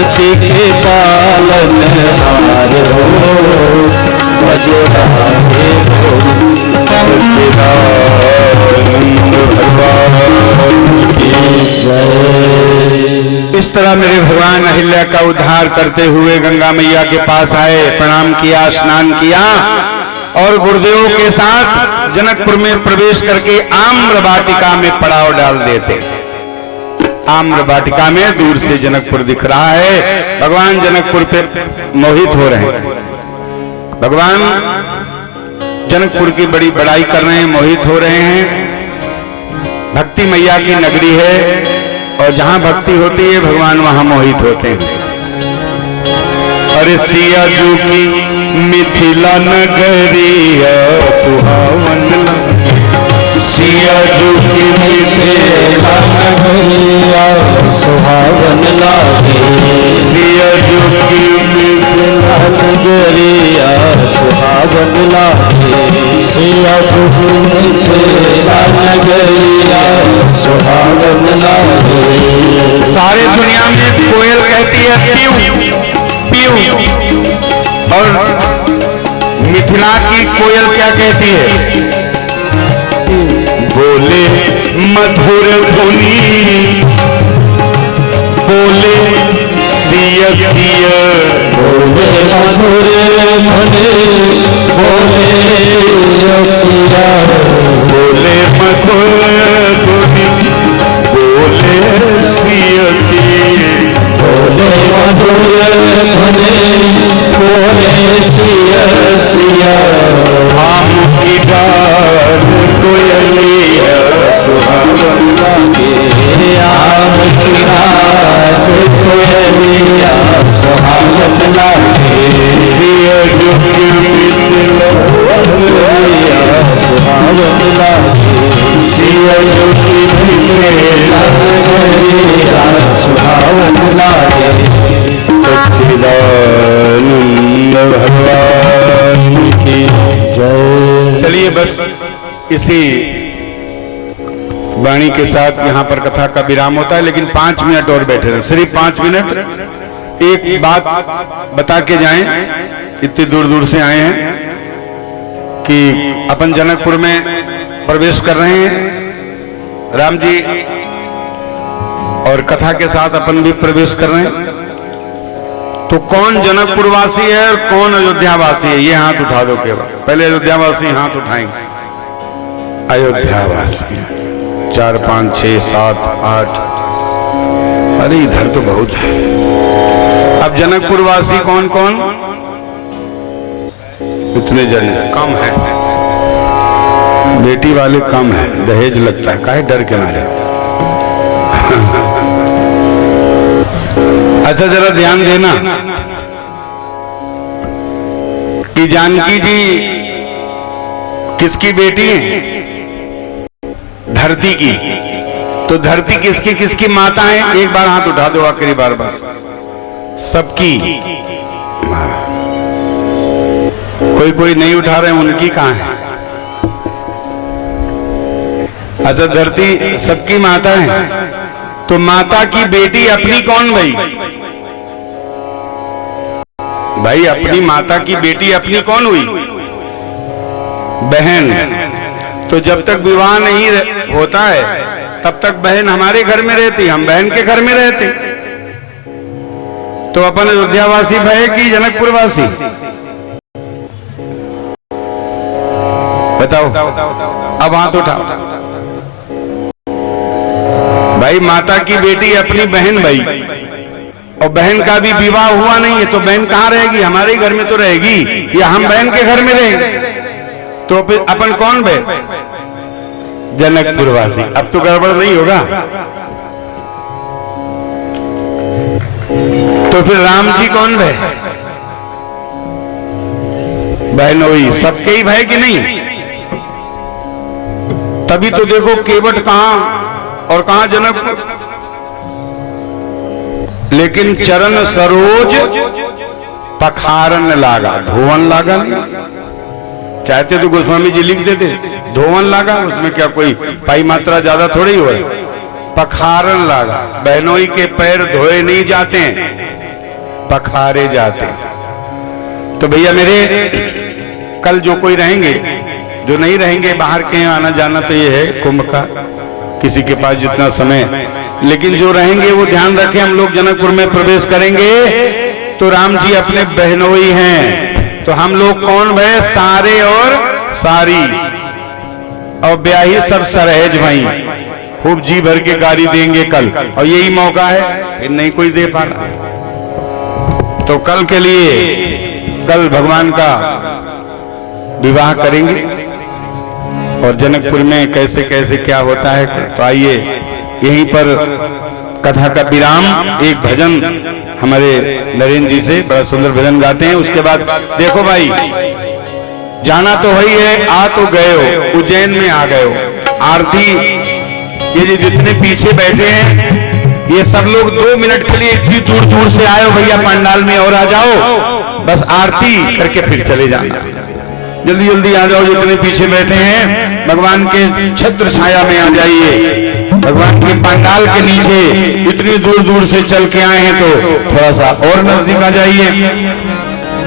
धरती के पालन हार हो, भजो राधे भगवान की जय। इस तरह मेरे भगवान अहिल्या का उद्धार करते हुए गंगा मैया के पास आए, प्रणाम किया, स्नान किया और गुरुदेव के साथ जनकपुर में प्रवेश करके आम्र वाटिका में पड़ाव डाल देते। आम्र वाटिका में दूर से जनकपुर दिख रहा है, भगवान जनकपुर पे मोहित हो रहे हैं। भगवान जनकपुर की बड़ी बड़ाई कर रहे हैं, मोहित हो रहे हैं। भक्ति मैया की नगरी है और जहां भक्ति होती है भगवान वहां मोहित होते हैं। अरे सिया जू की मिथिला नगरी सुहावन, सिया जू की मिथिला नगरिया सुहावन लागे, सिया जू की मिथिला नगरिया सुहावन लागे, सिया जू की मिथिला नगरिया सुहावन लागे। सारे दुनिया में कोयल कहती है पीऊ पीऊ, और मिथिला की कोयल क्या कहती है? बोले मधुर धुनी, बोले सिया सिया, बोले मधुर धुनी, बोले सिया सिया, बोले मधुर धुनी, बोले सिया सिया, बोले मधुर धुनी, बोले सिया सिया। आम की डाल कोयलिया सुहावन लागे, आम की डाल कोयलिया सुहावन लागे, सिया जू की मिथिला कोयलिया सुहावन लागे, सिया जू की मिथिला कोयलिया सुहावन लागे। सच्चिदानंद भगवान की जय। चलिए बस इसी वाणी के साथ यहाँ पर कथा का विराम होता है, लेकिन 5 मिनट और बैठे रहे, सिर्फ 5 मिनट। एक बात बता के जाएं, इतनी दूर दूर से आए हैं कि अपन जनकपुर में प्रवेश कर रहे हैं, राम जी और कथा के साथ अपन भी प्रवेश कर रहे हैं। तो कौन जनकपुर वासी है और कौन अयोध्या वासी है, ये हाथ उठा दो केवल। पहले अयोध्या वासी हाथ उठाएंगे। अयोध्या वासी 4 5 6 7 8, अरे इधर तो बहुत है। अब जनकपुर वासी कौन कौन? इतने जन कम है, बेटी वाले कम है, दहेज लगता है, काहे डर के मारे। अच्छा जरा ध्यान देना कि जानकी जी किसकी बेटी है? धरती की। तो धरती किसकी किसकी माता है? एक बार हाथ उठा दो, आखिरी बार बस। सबकी। कोई कोई नहीं उठा रहे, उनकी कहां है? अच्छा धरती सबकी माता है, तो माता की बेटी अपनी कौन भाई? भाई अपनी माता की बेटी अपनी कौन हुई? बहन। तो जब तक विवाह नहीं होता है तब तक बहन हमारे घर में रहती, हम बहन के घर में रहते। तो अपन अयोध्यावासी भय कि जनकपुरवासी? बताओ, अब हाथ उठाओ। भाई माता की बेटी अपनी बहन भाई, और बहन का भी विवाह हुआ नहीं है, तो बहन कहां रहेगी? हमारे घर में तो रहेगी, या हम बहन के घर में रहेंगे? तो फिर अपन कौन बे? जनकपुरवासी। अब तो गड़बड़ नहीं होगा। तो फिर राम जी कौन बे? बहनोई। सबके ही भय कि नहीं? तभी तो देखो केवट कहां और कहां जनकपुर। लेकिन चरण सरोज पखारन लागा, धोवन लागा नहीं। चाहते तो गोस्वामी जी लिख देते धोवन लागा, उसमें क्या कोई पाई मात्रा ज्यादा थोड़ी हो। पखारन लागा, बहनोई के पैर धोए नहीं जाते हैं, पखारे जाते। तो भैया मेरे, कल जो कोई रहेंगे, जो नहीं रहेंगे बाहर के आना जाना तो ये है कुंभ का, किसी के पास जितना समय, लेकिन जो रहेंगे वो ध्यान रखें, हम लोग जनकपुर में प्रवेश करेंगे तो राम जी अपने बहनोई हैं, तो हम लोग कौन भय, सारे और सारी, और ब्याही सब सरहेज भाई, खूब जी भर के गाड़ी देंगे कल, और यही मौका है, फिर नहीं कोई दे पा रहा। तो कल के लिए, कल भगवान का विवाह करेंगे और जनकपुर में कैसे कैसे क्या होता है, तो आइए यहीं पर कथा का विराम, एक भजन हमारे नरेंद्र जी से बड़ा सुंदर भजन गाते हैं। उसके बाद देखो भाई, जाना तो वही है, आ तो गए हो, उज्जैन में आ गए हो, आरती, ये जितने पीछे बैठे हैं ये सब लोग 2 मिनट के लिए इतनी दूर दूर से आए हो भैया, पंडाल में और आ जाओ, बस आरती करके फिर चले जाना, जल्दी जल्दी आ जाओ, जितने पीछे बैठे हैं भगवान के छत्र छाया में आ जाइए, भगवान के पंडाल के नीचे, इतनी दूर दूर से चल के आए हैं तो थोड़ा सा और नजदीक आ जाइए,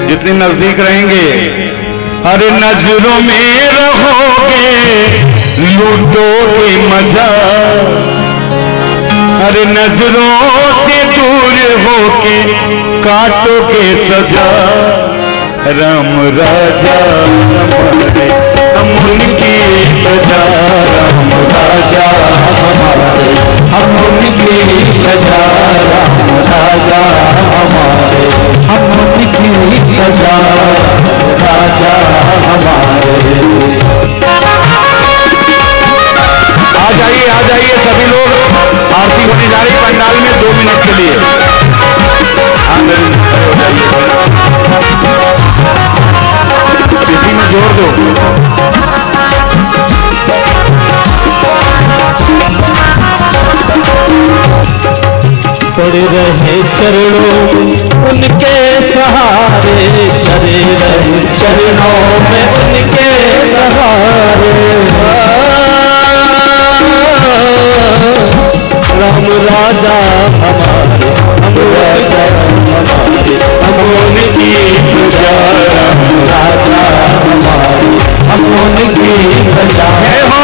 जितने नजदीक रहेंगे। अरे नजरों में रहोगे लूटोगे मजा, अरे नजरों से दूर होके काटोगे सजा, राम राजा हमारे हम उनकी प्रजा, राम राजा हमारे हम उनकी प्रजा, राम राजा हमारे हम उनकी प्रजा, राजा हमारे। आ जाइए सभी लोग, आरती होने जा रही पंडाल में 2 मिनट के लिए। इसी में जोड़ दो। पड़े रहे चरणों उनके सहारे, चले रहे चरणों में उनके सहारे, राम राजा हमारे हम राजा हमारे हम उनकी प्रजा, राम राजा हमारे हम उनकी प्रजा, है हो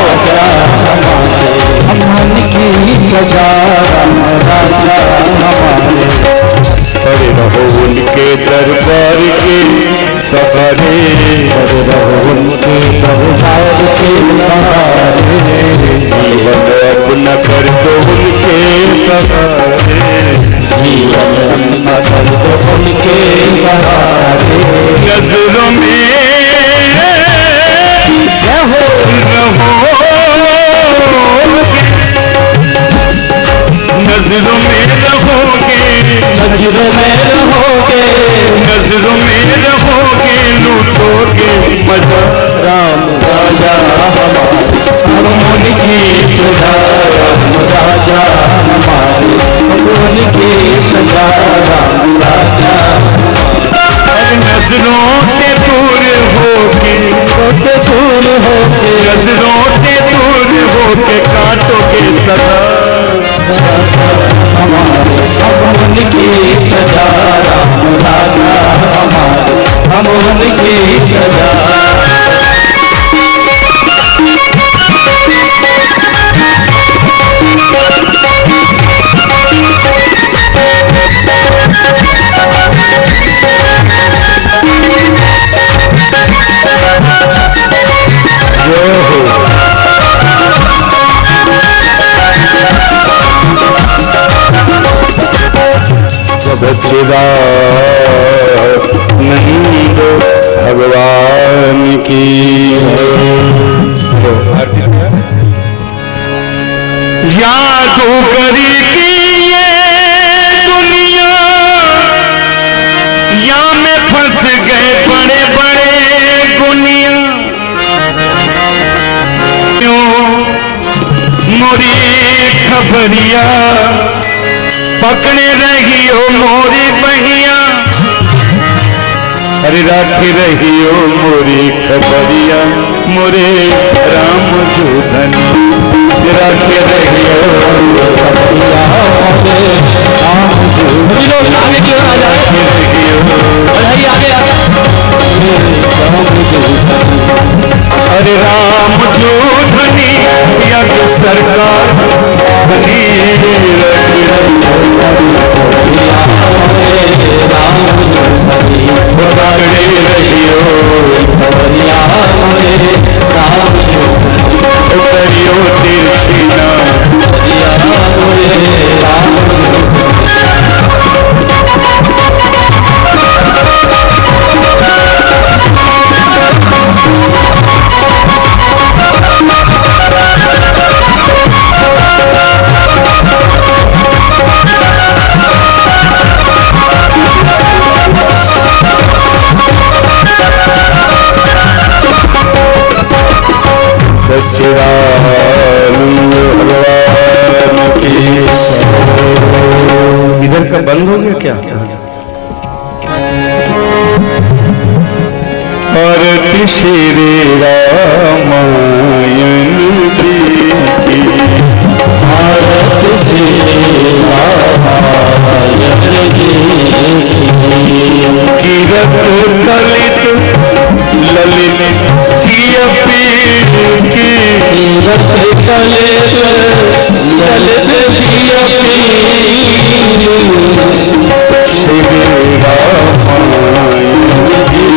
राजा हमारे हम उनकी प्रजा, राम राजा हमारे। अरे रहो उनके दरबार के सहारे, अरे रहो उनके दरबार के सहारे, जीवन अपना कर दो उनके सहारे, जीवन अपना कर दो उनके सहारे, नजरों में रहो, नजरों में रहोगे, नजरों में रहोगे, नजरों में रहोगे, लूटोगे मजा, राम राजा हमारे हम उनकी प्रजा, राम राजा हमारे हम उनकी प्रजा, राम राजा। नजरों से दूर होके, दूर होके, नजरों से दूर होके काटोगे सदा, हमारे हम उनकी प्रजा, राम राजा हमारे हम उनकी प्रजा। सच्चिदा नहीं दो भगवान की, जादूगरी की ये दुनिया, या में फंस गए बड़े बड़े गुनिया, मोरी खबरिया पकड़े रही हो मोरी बहिया, अरे राखी रही हो मोरी खबरिया, मोरे राम जोधनी, राखी रही हो मोरे राम जोधनी। आगे की ओर आ जाए, बढ़ाइए आगे आगे। अरे राम जो धनी सिया के सरकार बनी बगाड़े रहियो उतरियो तिरछी ना सच्चिदानंद भगवान की। इधर का बंद हो गया क्या? आरती श्री रामायण की, आरती श्री रामायण की, कीरत ललित ललित सियपी की, कीरत ललित ललित सियपी, श्री रामायण की,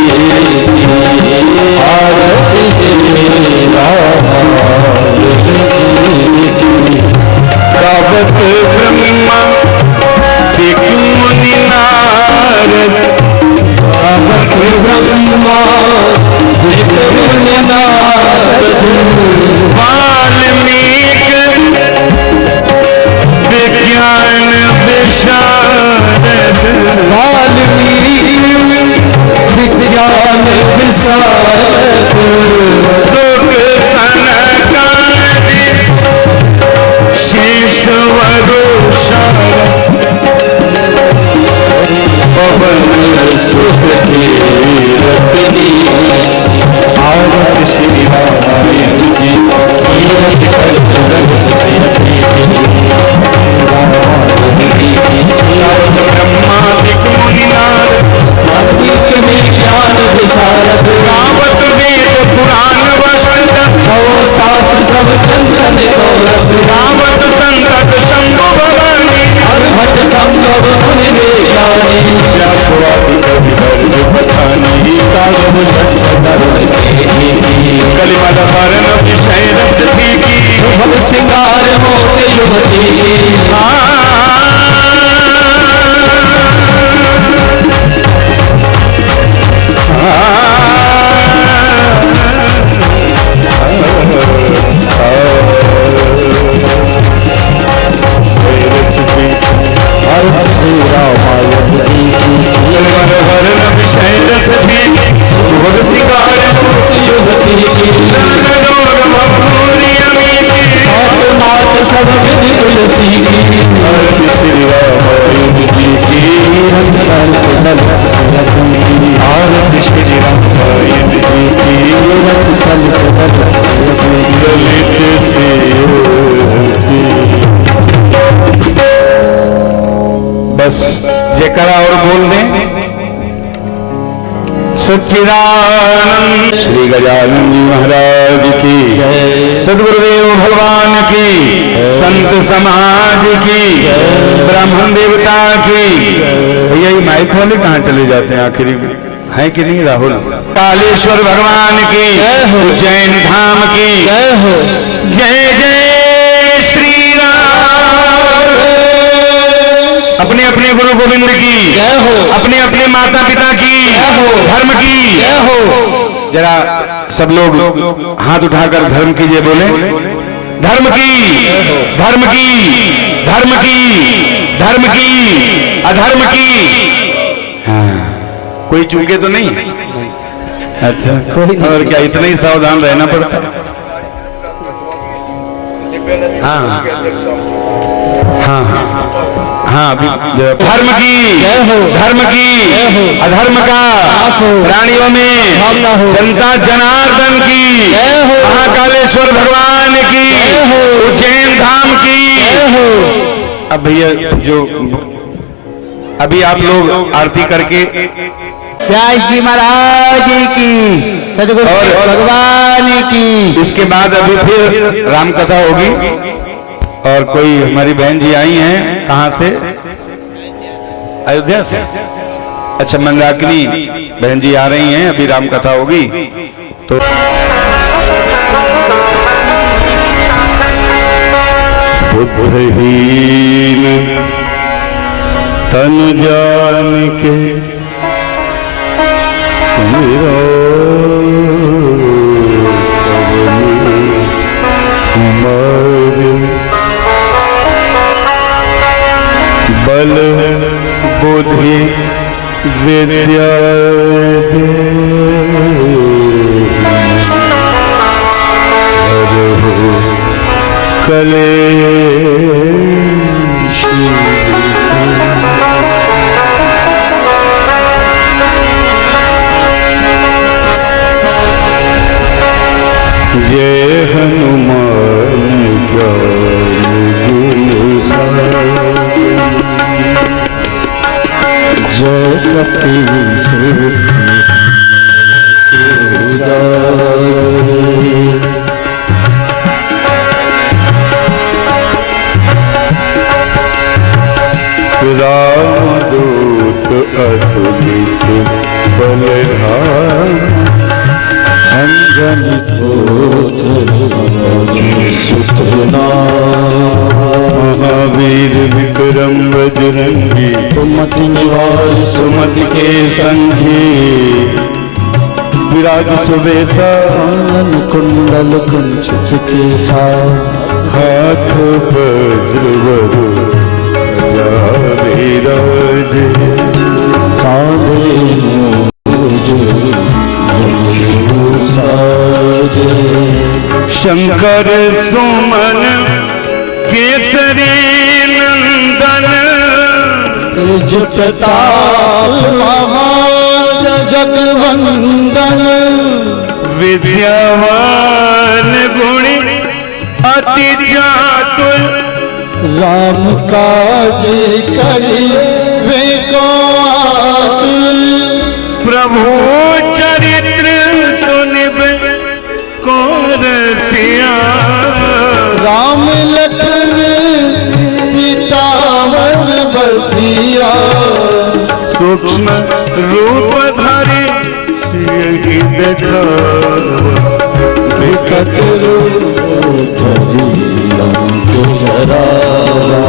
आरती श्री रामायण की। गावत ब्रह्मा दिक मुनि नारद, गावत ब्रह्मा दिक मुनि नारद, वाल्मीकि विज्ञान विशारद, वाल्मीकि विज्ञान विशारद, सुख सनकादि शेष वरुषारद, पवन सुख कीरति, आरती श्री रामायण की, कीरत ललित सियपी की, गावत ब्रह्मादिक मुनि नारद, वाल्मीकि विज्ञान विशारद, गावत वेद पुराण वस्तु, सौ शास्त्र सब चंचल को रस, गावत संकट शंभु भवानी, हर भट संभव मुनि विज्ञानी, व्यासवादी कवि दर्ज बखानी, कागज भट करुण केही, कलिमल हरण विषय रस की, शुभ सिंगार मोती युवती की, श्री रामायण की, कलिमल हरण विषय रस की, शुभ सिंगार युवती की, रोग भवभूरि अमीति, मात सब विधि तुलसी की, आरती श्री रामायण जी की, आरती श्री रामायण जी की, ललित सियपी। बस जयकारा और बोल दें। सच्चिदानंद श्री गजानन जी महाराज की, सद्गुरुदेव भगवान की, संत समाज की, ब्राह्मण देवता की। भैया ये माइक वाले कहाँ चले जाते हैं आखिर है कि नहीं राहुल? कालेश्वर भगवान की, उज्जैन धाम की, जय हो, जय जय श्री राम। अपने अपने गुरु गोविंद की, जय हो, अपने अपने माता पिता की, हो। धर्म की। जय हो, जरा सब लोग हाथ उठाकर धर्म कीजिए, बोले धर्म की, धर्म की, धर्म की, धर्म की, अधर्म की। हाँ, कोई चूके तो नहीं? अच्छा, और क्या इतना ही सावधान रहना पड़ता है? हाँ हाँ हाँ हाँ, धर्म की, धर्म की, अधर्म का, प्राणियों में जनता जनार्दन की, महाकालेश्वर भगवान की, उज्जैन धाम की। अब भैया जो अभी आप लोग आरती करके व्यास जी महाराज की, सदगुरु और भगवान की। इसके बाद अभी फिर राम कथा होगी। और कोई हमारी बहन जी आई हैं, कहाँ से? अयोध्या से। अच्छा, मंदाकिनी बहन जी आ रही हैं, अभी राम कथा होगी। तो बुद्धहीन तन जान के बल बुद्धि विद्या कले जय हनुमान ज्ञान जय कपीस रामदूत अतुलित बलधाम अंजन महावीर विक्रम बजरंगी सुमति निवार सुमति के संगी विराज सुबेसा कुंडल कुंचित केसा हाथ वज्र विराज कांधे शंकर सुमन केसरी नंदन तेज प्रताप महान जगवंदन विद्यावान गुणी अति चातुर राम काज करिबे को आतुर प्रभु चरित्र सुनिबे को रसिया राम लखन सीता मन बसिया सूक्ष्म रूप धरि सियहि देखावा विकट रूप धरि लंक जरावा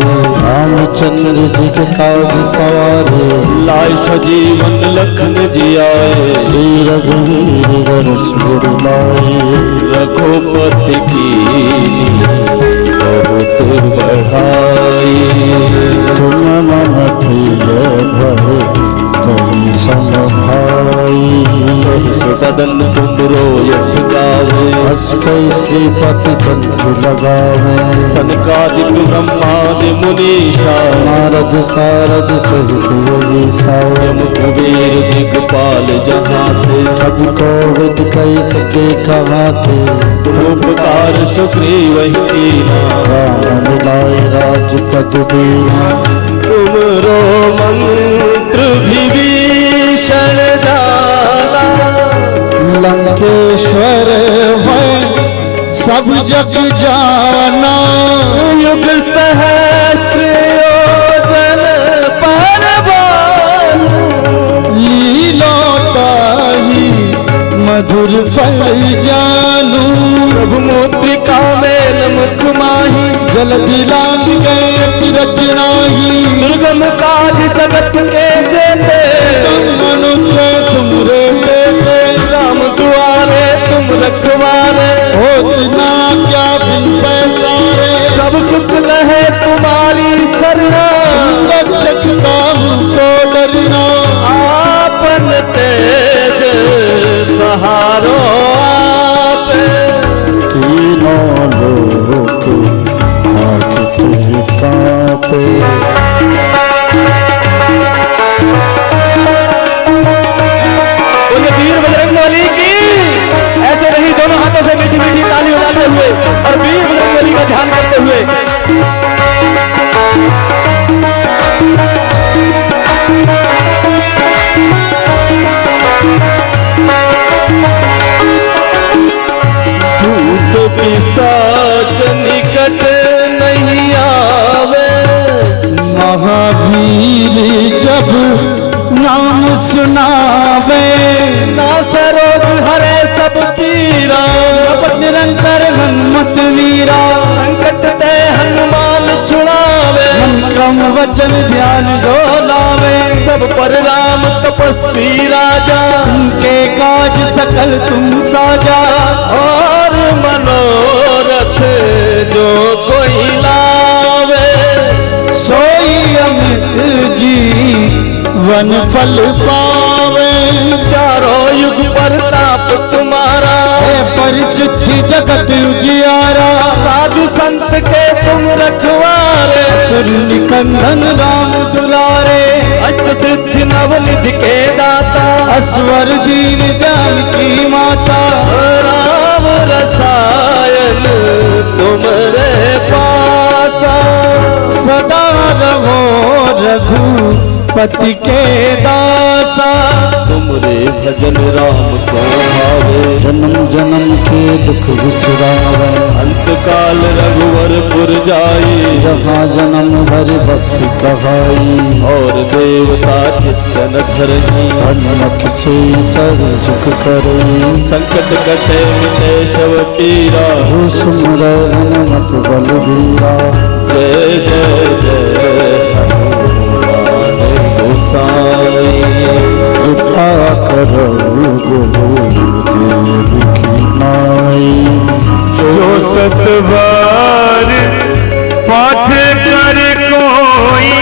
रामचंद्र जी के काज सवारे लाय सजीवन लखन जियाए श्री रघुवीर रस लाए रघुपति की बहुत बढ़ाई तुम मम प्रिय भव कही समभाई बदन तुमरो यश गावे हस कई श्रीपति कंठ लगावे सनकादिक ब्रह्मादि मुनीषा नारद सारद सहित योगीसा यम कुबेर दिगपाल जहाँ से कवि कोविद कही सके कहाते उपकार सुग्रीव कीना राम मिलाए राजपद दीना तुमरो मंत्र विभीषण जाना लंकेश्वर है सब जग जाना युग सहस्त्र योजन पर लीला ताही मधुर फल जानू प्रभु मुद्रिका मेल मुख माही जल दिलांग गए रचनाही दुर्गम काज जगत के जेते मनुष्य तुमरे बेटे राम दुआरे तुम रखवारे होत ना क्या बिन पैसारे सब सुख लह है तुम्हारी शरणा, रक्षक काहू को डरना, आपन तेज सहारो आप, तीनों लोक आँख तुझ कांपे। बोलिए वीर बजरंगबली की। ऐसे नहीं दोनों हाथों से मीठी मीठी ताली बजाते हुए और वीर बजरंगबली का ध्यान करते हुए भूत पिशाच निकट नहीं आवे, महावीर जब नाम सुनावे, ना सरोग हरे सब पीरा, जप निरंतर हनुमत वीरा, संकट ते हनुमान छुड़ावे, मन क्रम वचन ध्यान जो लावे, सब पर राम तपस्वी राजा, उनके काज सकल तुम साजा, और मनोरथ जो कोई लावे, सोई अमृत जीवन फल पावे। चारों युग प्रताप तुम्हारा, है परिसिद्धि जगत उजियारा, साधु संत के तुम रखवारे, सुर निकंदन राम दुलारे, अष्ट सिद्धि नवनिधि के दाता, असवर दीन जानकी माता, राम रसायन तुमरे पासा, सदा रहो रघुपति के दासा। तुमरे भजन राम को भावे, जन्म जन्म के दुख बिसरावे, अंत काल रघुवरपुर जाई, जहाँ जन्म हरि भक्ति कहाई, और देवता चित्तन धरही, हनुमत से सर सुख करई, संकट कटे मिटे शव पीरा, हो सुमर हनुमत बलबीरा। जय जय जय हनुमान गोसाई, कृपा करो गुरुदेव की नाई, जो सतबार पाठ कर कोई,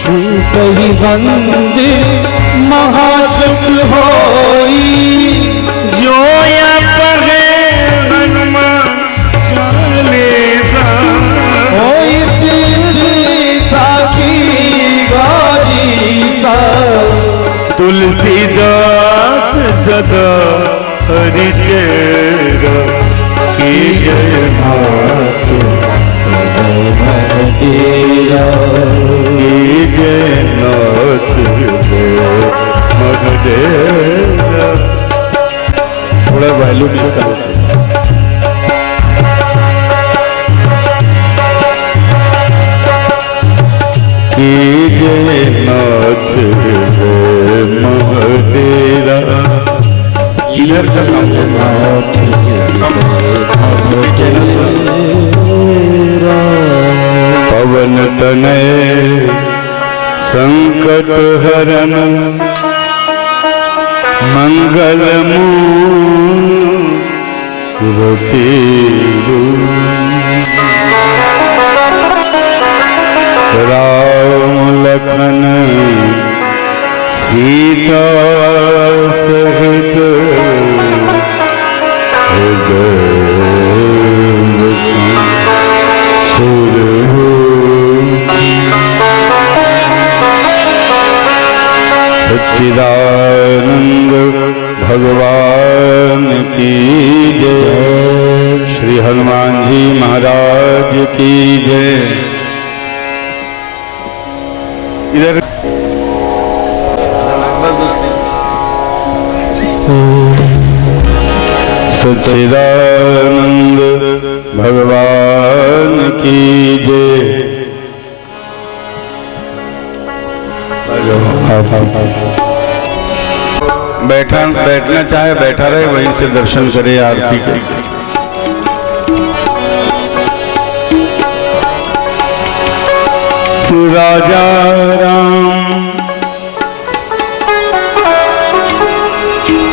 छूट ही मंदिर महासुख होई, जो या पढ़े हनुमान चालीसा, होई सिद्धि साखी गौरी सा, तुलसीदास सदा हरिचेरा की जय नाथ तेरा की जय नाथ महदेव। थोड़ा वैल्यू मिस कर सकते हैं। की जय नाथ महदेरा। इधर का काम पवन तनय संकट हरन मंगल मूर्ति, राम लखन सीता सहित सच्चिदानंद भगवान की जय। श्री हनुमान जी महाराज की जय। इधर सच्चिदानंद भगवान की जय। बैठना चाहे बैठा रहे, वहीं से दर्शन करे, आरती करे। राजा राम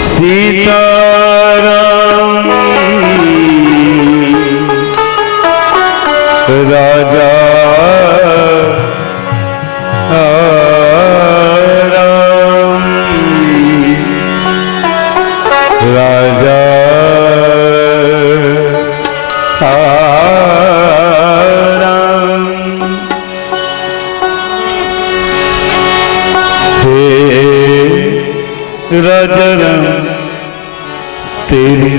सीता राम, राजा राजा राम तेरी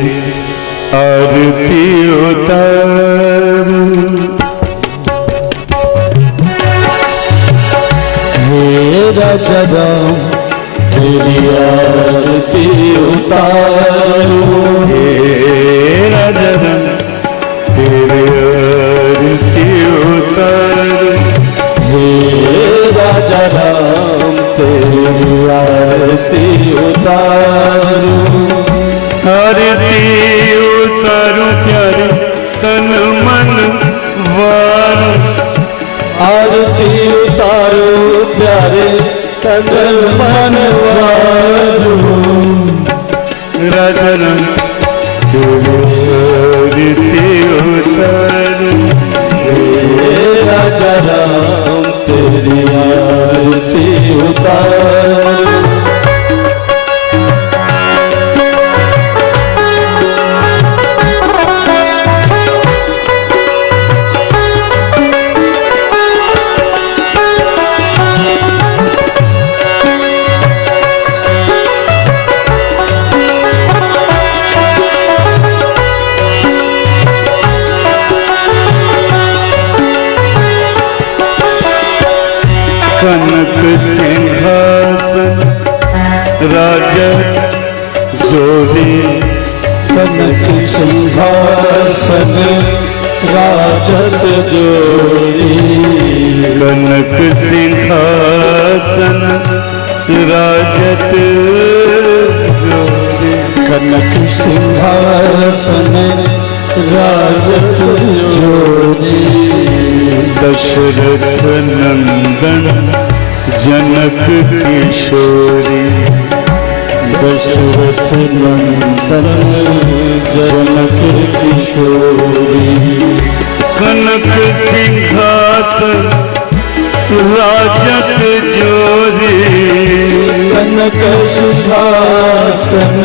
आरती उतारूं। हे राजा राम तेरी आरती उतारूं। हे राजा राम तेरी आरती उतारूं। हे राजा राम तेरी आरती उतारूं। आरती उतारूं प्यारे तन मन वारूं। आरती उतारो प्यारे तन मन वारूं। राजा राम तेरी आरती उतारूं। हे राजा राम तेरी आरती उतारूं। कनक सिंहासन राजा जोड़े। कनक सिंहासन राजत जोड़ी। कनक सिंहासन राजत जोड़े। कनक सिंहासन राजत जोड़ी। दशरथ नंदन जनक किशोरी। दशरथ नंदन जनक किशोरी। कनक सिंहासन राजत जोरी। कनक सिंहासन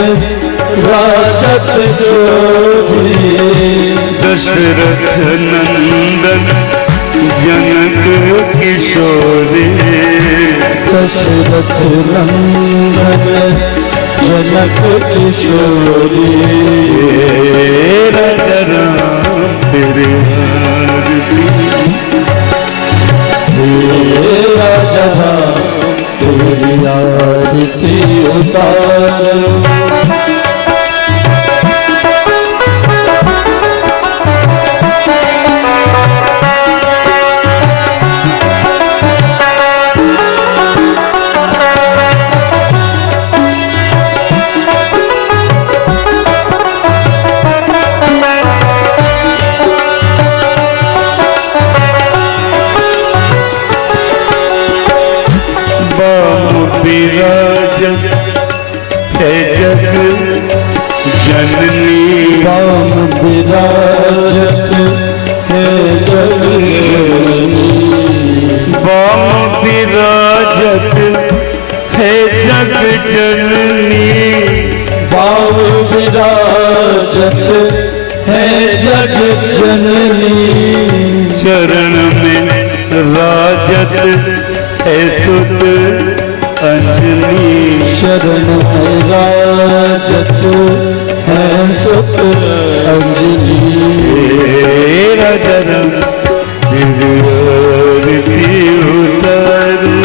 राजत जोड़ी। दशरथ नंदन जनक किशोरी। दशरथ नंदन जनक किशोरी। राजा राम तेरे आरती। हे राजा राम तेरी आरती उतारूं। विराजत है जग जननी। बाम विराजत है जग जननी। बाम विराजत है जग जननी। बाम विराजत है जग जननी। चरण में राजत है सुत अंजनी। शरण है राजत है सुत अंजनी। राजा राम तेरी आरती उतारूं।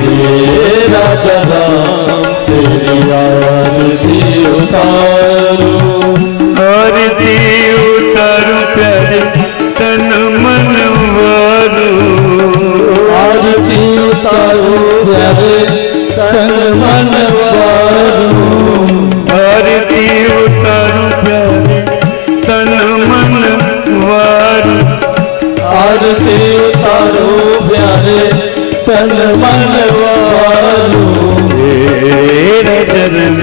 हे राजा राम तेरी आरती उतारूं। आरती उतारूं प्यारे तन मन वारूं। आरती उतारो प्यारे तन मन वारूं। आरती उतारूं प्यारे तन मन वारूं। आरती उतारो प्यारे तन मन वारूं। तेरा चरण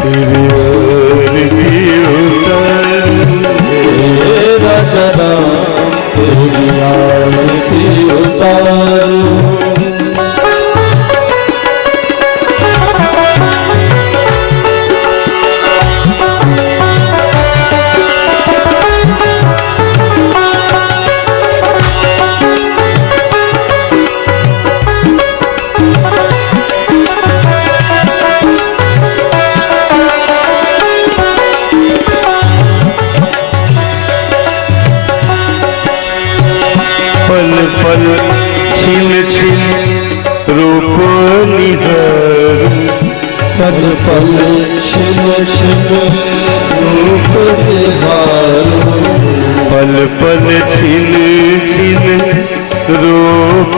तेरी आरती उतारूं। हे राजा राम तेरी आरती उतारूं। छिन छिन रूप निहारूं, पल पल छिन छिन रूप निहारूं, पल पल छिन छिन रूप